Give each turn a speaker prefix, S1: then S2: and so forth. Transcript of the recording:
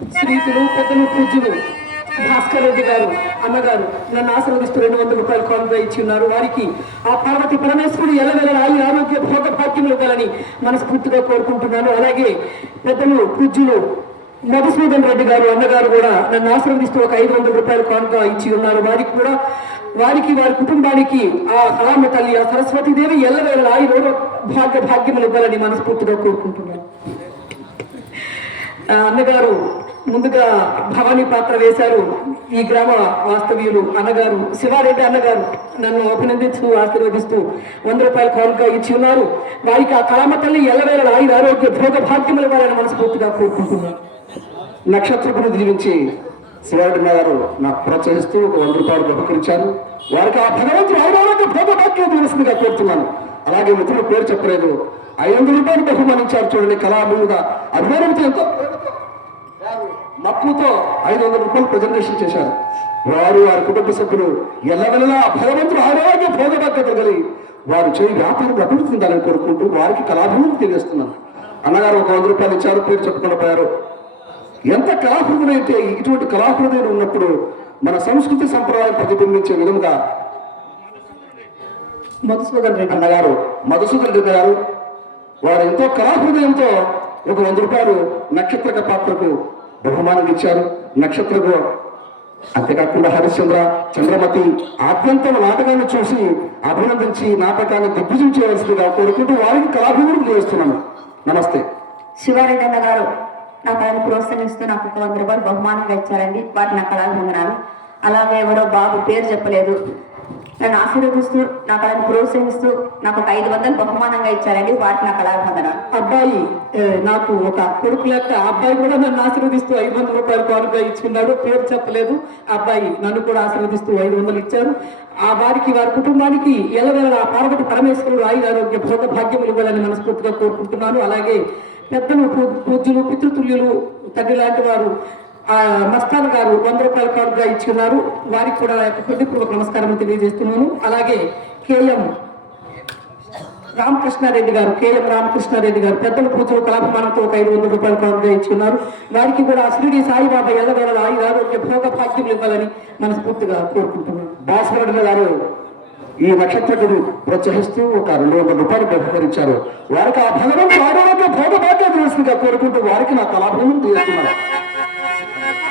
S1: శ్రీతులు పెద్దలు పూజలు భాస్కర్ రెడ్డి గారు అన్నగారు నన్ను ఆశీర్వదిస్తూ రెండు వందల రూపాయలు కానుక ఇచ్చి ఉన్నారు. వారికి ఆ పార్వతి పరమేశ్వరుడు ఎల్లవెల్ల ఆయుర ఆరోగ్య భోగ భాగ్యములు ఇవ్వాలని మనస్ఫూర్తిగా కోరుకుంటున్నాను. అలాగే పెద్దలు పూజ్యులు మధుసూదన్ రెడ్డి గారు అన్నగారు కూడా నన్ను ఆశీర్వదిస్తూ ఒక ఐదు వందల రూపాయలు కానుక ఇచ్చి ఉన్నారు. వారికి కూడా వారికి వారి కుటుంబానికి ఆ రామ తల్లి ఆ సరస్వతీదేవి ఎల్లవేళ ఆయుర భాగ్య భాగ్యములు ఇవ్వాలని మనస్ఫూర్తిగా కోరుకుంటున్నాను. ఆ, అన్నగారు ముందుగా భవానీ పాత్ర వేశారు ఈ గ్రామ వాస్తవ్యులు అన్నగారు శివారెడ్డి అన్నగారు. నన్ను అభినందిస్తూ ఆశీర్వదిస్తూ వంద రూపాయల కానుక ఇచ్చి ఉన్నారు. వారికి ఆ కళామ తల్లి ఎల్లవేళ ఆయుర ఆరోగ్య భోగ భాగ్యములు ఇవ్వాలని మనస్ఫూర్తిగా కోరుకుంటున్నాను.
S2: నక్షత్రపుని దీవించి శివారెడ్డి గారు నాకు ప్రోత్సహిస్తూ ఒక వంద రూపాయలు బహుకరించారు. వారికి ఆ భగవంతుడు ఆరోగ్య భోగ భాగ్యం దివసంగా కోరుతున్నాను. అలాగే మిత్రులు పేరు చెప్పలేదు. ఐదు వందల రూపాయలు బహుమానించారు చూడండి కళాభిముగా. అభిమానంతో ఎంతో మక్కువతో ఐదు వందల రూపాయలు ప్రజెంటేషన్ చేశారు. వారు వారి కుటుంబ సభ్యులు ఎల్లవెల్లలా ఆ భగవంతుడు ఆరోగ్య భోగభాగ్యత కలిగి వారు చేయి వ్యాపారం అభివృద్ధి చెందాలని కోరుకుంటూ వారికి కళాభివృద్ధి తెలియజేస్తున్నాను అన్నగారు ఒక వంద రూపాయలు ఇచ్చారు పేరు చెప్పకుండా పోయారు. ఎంత కళాహృదయంటే ఇటువంటి కళాహృదయం ఉన్నప్పుడు మన సంస్కృతి సంప్రదాయం ప్రతిబింబించే విధంగా
S1: మధుసూదన్ రెడ్డి.
S2: అన్నగారు మధుసూదన్ రెడ్డి గారు వారు ఎంతో కళాహృదయంతో ఒక వంద రూపాయలు నక్షత్రక పాత్రకు బహుమానం ఇచ్చారు. నక్షత్ర అంతేకాకుండా హరిశ్చంద్ర చంద్రమతి ఆద్యంతం నాటకాన్ని చూసి అభినందించి నాటకాన్ని దిగ్విజయం చేయవలసిందిగా కోరుకుంటూ వారికి కళాభివృద్ధి చేస్తున్నాను. నమస్తే.
S3: శివారెడ్డి గారు నాకు ఆయన ప్రోత్సహిస్తూ నాకు ఒక వంద రూపాయలు బహుమానంగా ఇచ్చారండి. వాటి నా కళాభివందనాలు అలాగే ఎవరో బాబు పేరు చెప్పలేదు. నన్ను ఆశీర్వదిస్తూ నాకు అలాంటి ప్రోత్సహిస్తూ నాకు ఒక ఐదు వందలు బహుమానంగా ఇచ్చారండి వాటి నా కళాభివందనాలు.
S1: అబ్బాయి నాకు ఒక కొడుకు లెక్క అబ్బాయి కూడా నన్ను ఆశీర్వదిస్తూ ఐదు వందల రూపాయలు కానుగా ఇచ్చుకున్నాడు పేరు చెప్పలేదు. ఆ అబ్బాయి నన్ను కూడా ఆశీర్వదిస్తూ ఐదు వందలు ఇచ్చారు. ఆ వారికి వారి కుటుంబానికి ఎలవేళ ఆ పార్వతి పరమేశ్వరుడు ఆయుర ఆరోగ్య భోగ భాగ్యములు ఇవ్వాలని మనస్ఫూర్తిగా కోరుకుంటున్నాను. అలాగే పెద్దలు పూజ్యులు పితృతుల్యులు తండ్రి లాంటి వారు మస్తాన్ గారు వంద రూపాయల కార్డుగా ఇచ్చున్నారు వారికి కూడా హృదయపూర్వక నమస్కారం తెలియజేస్తున్నాను. అలాగే కేఎం రామకృష్ణారెడ్డి గారు కేఎం రామకృష్ణారెడ్డి గారు పెద్దల పూజలు కళాభిమానంతో ఒక ఐదు వందల రూపాయలు కార్డుగా ఇచ్చున్నారు. వారికి కూడా షిరిడి సాయిబాబా ఎల్లవేళ ఆయుర ఆరోగ్య భోగ భాగ్యములు ఇవ్వాలని మనస్ఫూర్తిగా కోరుకుంటున్నాను.
S2: భాస్కర్ గారు ఈ నక్షత్రకుడు ప్రోత్సహిస్తూ ఒక రెండు వందల రూపాయలు బహుకరించారు. వారికి ఆ భగవంతుడు ఆరోగ్య భోగ భాగ్యం తెలిసిందిగా కోరుకుంటూ వారికి నా కళాభివృద్ధి చేస్తున్నాను